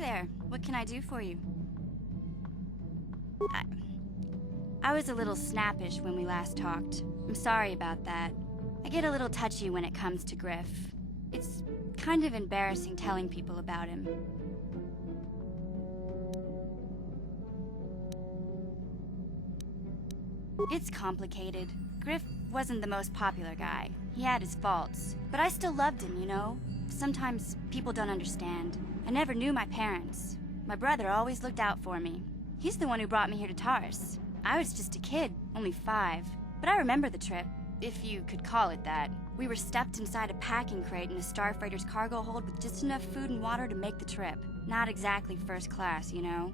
Hey there, what can I do for you? I was a little snappish when we last talked. I'm sorry about that. I get a little touchy when it comes to Griff. It's kind of embarrassing telling people about him. It's complicated. Griff wasn't the most popular guy. He had his faults. But I still loved him, you know? Sometimes people don't understand. I never knew my parents. My brother always looked out for me. He's the one who brought me here to Taurus. I was just a kid, only 5. But I remember the trip, if you could call it that. We were stuffed inside a packing crate in a starfreighter's cargo hold with just enough food and water to make the trip. Not exactly first class, you know?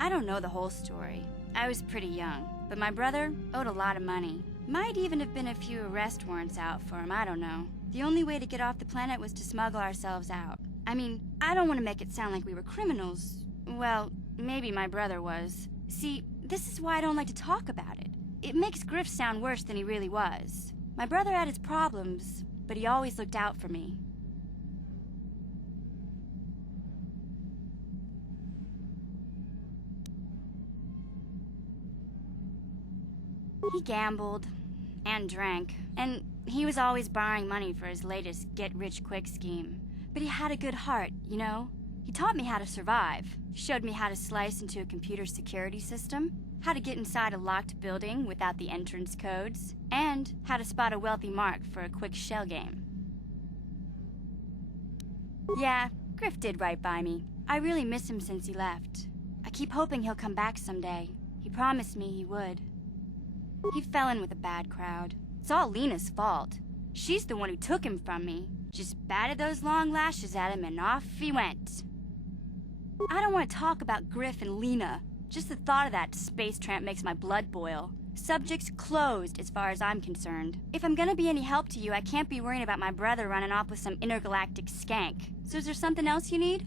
I don't know the whole story. I was pretty young, but my brother owed a lot of money. Might even have been a few arrest warrants out for him, I don't know. The only way to get off the planet was to smuggle ourselves out. I mean, I don't want to make it sound like we were criminals. Well, maybe my brother was. See, this is why I don't like to talk about it. It makes Griff sound worse than he really was. My brother had his problems, but he always looked out for me. He gambled, and drank, and he was always borrowing money for his latest get-rich-quick scheme. But he had a good heart, you know? He taught me how to survive, showed me how to slice into a computer security system, how to get inside a locked building without the entrance codes, and how to spot a wealthy mark for a quick shell game. Yeah, Griff did right by me. I really miss him since he left. I keep hoping he'll come back someday. He promised me he would. He fell in with a bad crowd. It's all Lena's fault. She's the one who took him from me. Just batted those long lashes at him and off he went. I don't want to talk about Griff and Lena. Just the thought of that space tramp makes my blood boil. Subject's closed as far as I'm concerned. If I'm gonna be any help to you, I can't be worrying about my brother running off with some intergalactic skank. So is there something else you need?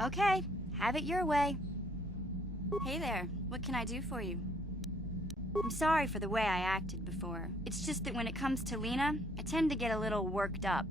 Okay. Have it your way. Hey there, what can I do for you? I'm sorry for the way I acted before. It's just that when it comes to Lena, I tend to get a little worked up.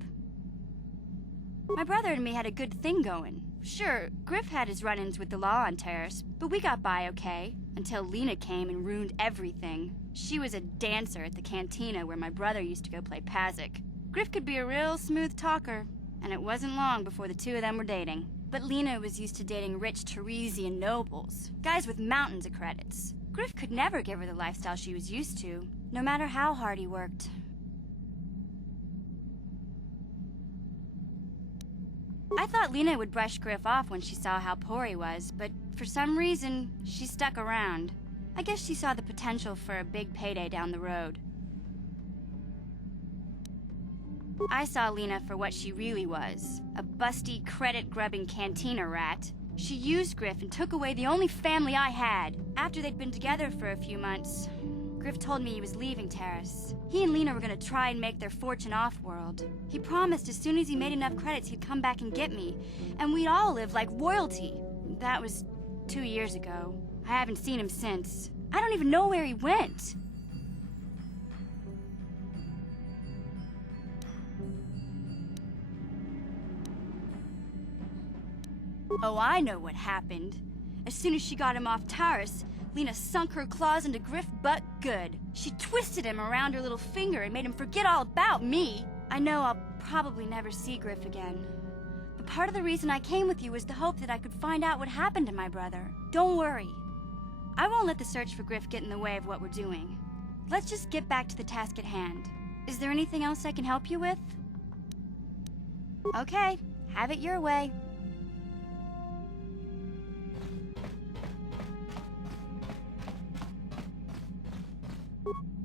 My brother and me had a good thing going. Sure, Griff had his run-ins with the law on Terrace, but we got by okay, until Lena came and ruined everything. She was a dancer at the cantina where my brother used to go play Pazik. Griff could be a real smooth talker, and it wasn't long before the two of them were dating. But Lena was used to dating rich Teresian nobles, guys with mountains of credits. Griff could never give her the lifestyle she was used to, no matter how hard he worked. I thought Lena would brush Griff off when she saw how poor he was, but for some reason, she stuck around. I guess she saw the potential for a big payday down the road. I saw Lena for what she really was, a busty, credit-grubbing cantina rat. She used Griff and took away the only family I had. After they'd been together for a few months, Griff told me he was leaving Terrace. He and Lena were gonna try and make their fortune off-world. He promised as soon as he made enough credits he'd come back and get me, and we'd all live like royalty. That was 2 years ago. I haven't seen him since. I don't even know where he went. Oh, I know what happened. As soon as she got him off Taurus, Lena sunk her claws into Griff butt good. She twisted him around her little finger and made him forget all about me. I know I'll probably never see Griff again. But part of the reason I came with you was the hope that I could find out what happened to my brother. Don't worry. I won't let the search for Griff get in the way of what we're doing. Let's just get back to the task at hand. Is there anything else I can help you with? Okay, have it your way.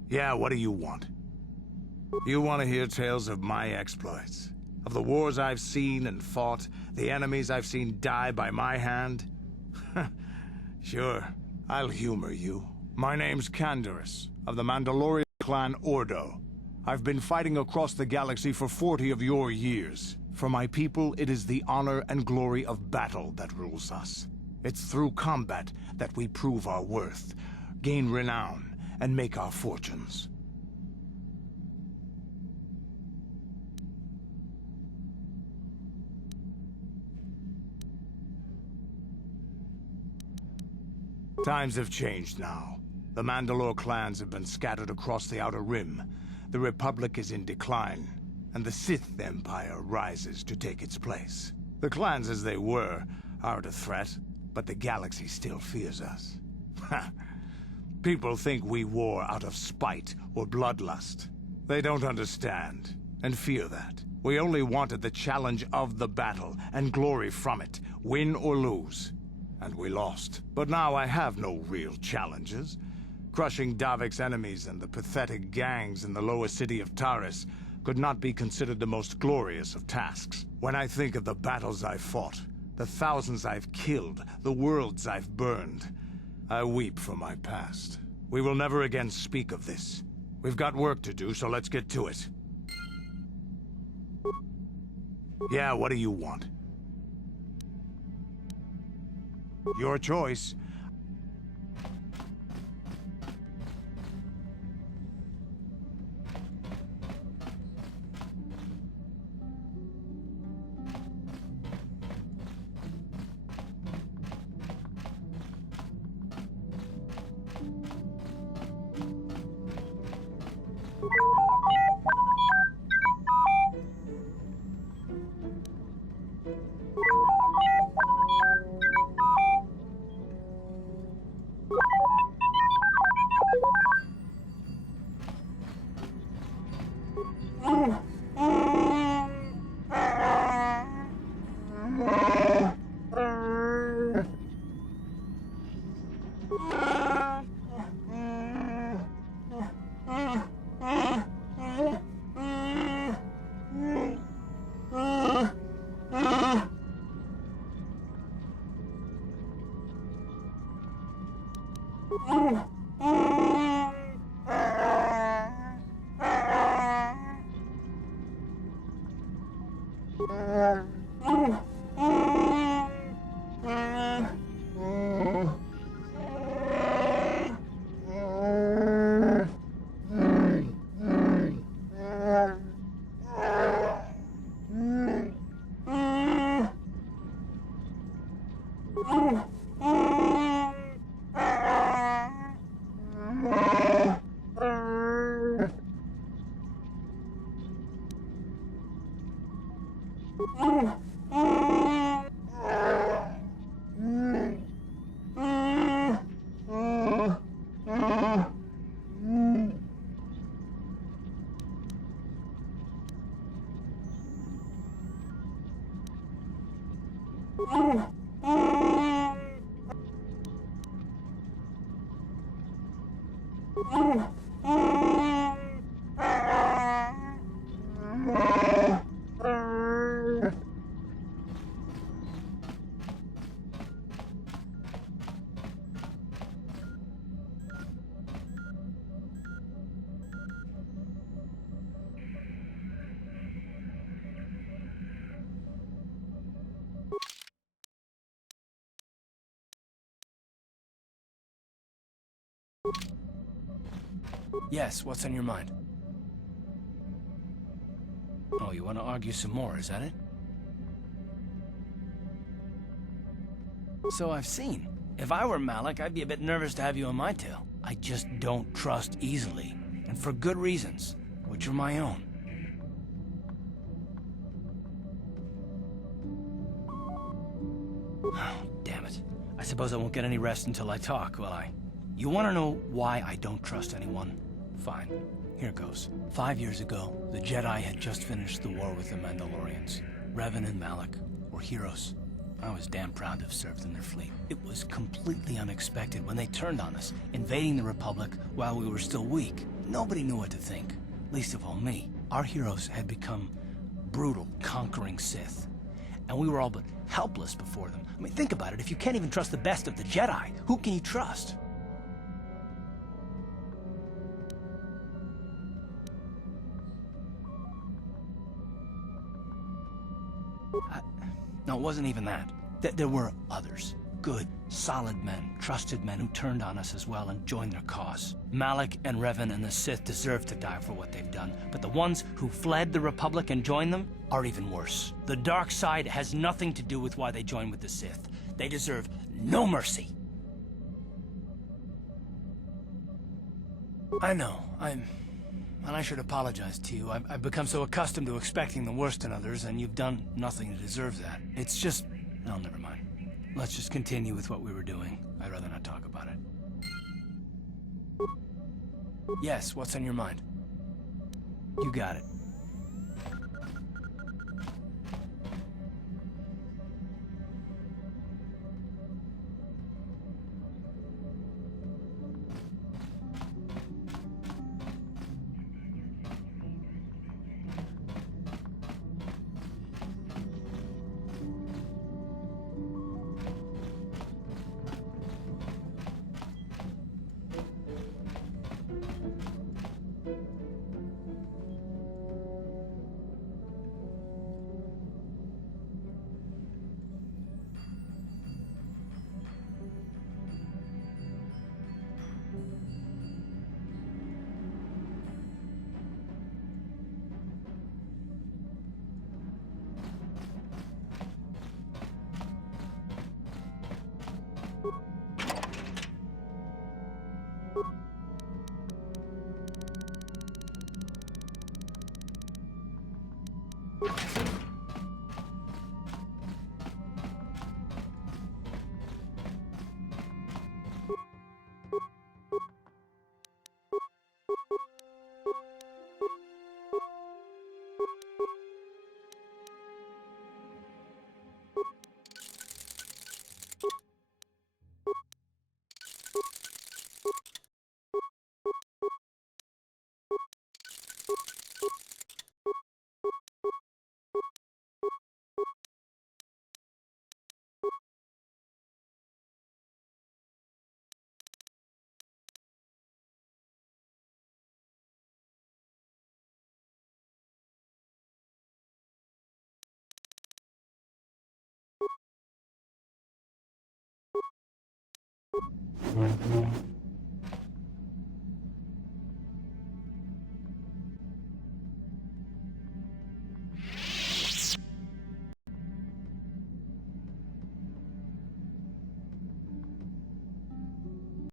Yeah, what do you want? You want to hear tales of my exploits? Of the wars I've seen and fought, the enemies I've seen die by my hand? Sure, I'll humor you. My name's Canderous, of the Mandalorian clan Ordo. I've been fighting across the galaxy for 40 of your years. For my people, it is the honor and glory of battle that rules us. It's through combat that we prove our worth, gain renown, and make our fortunes. Times have changed now. The Mandalore clans have been scattered across the Outer Rim. The Republic is in decline, and the Sith Empire rises to take its place. The clans as they were aren't a threat, but the galaxy still fears us. People think we war out of spite or bloodlust. They don't understand, and fear that. We only wanted the challenge of the battle, and glory from it, win or lose. And we lost. But now I have no real challenges. Crushing Davik's enemies and the pathetic gangs in the lower city of Taris could not be considered the most glorious of tasks. When I think of the battles I've fought, the thousands I've killed, the worlds I've burned, I weep for my past. We will never again speak of this. We've got work to do, so let's get to it. Yeah, what do you want? Your choice. Yes, what's on your mind? Oh, you want to argue some more, is that it? So I've seen. If I were Malik, I'd be a bit nervous to have you on my tail. I just don't trust easily, and for good reasons, which are my own. Oh, damn it. I suppose I won't get any rest until I talk, will I? You want to know why I don't trust anyone? Fine. Here goes. 5 years ago, the Jedi had just finished the war with the Mandalorians. Revan and Malik were heroes. I was damn proud to have served in their fleet. It was completely unexpected when they turned on us, invading the Republic while we were still weak. Nobody knew what to think, least of all me. Our heroes had become brutal, conquering Sith, and we were all but helpless before them. I mean, think about it. If you can't even trust the best of the Jedi, who can you trust? No, it wasn't even that. There were others. Good, solid men, trusted men who turned on us as well and joined their cause. Malik and Revan and the Sith deserve to die for what they've done, but the ones who fled the Republic and joined them are even worse. The dark side has nothing to do with why they joined with the Sith. They deserve no mercy. I know, and I should apologize to you. I've become so accustomed to expecting the worst in others, and you've done nothing to deserve that. It's just... no, never mind. Let's just continue with what we were doing. I'd rather not talk about it. Yes, what's on your mind? You got it.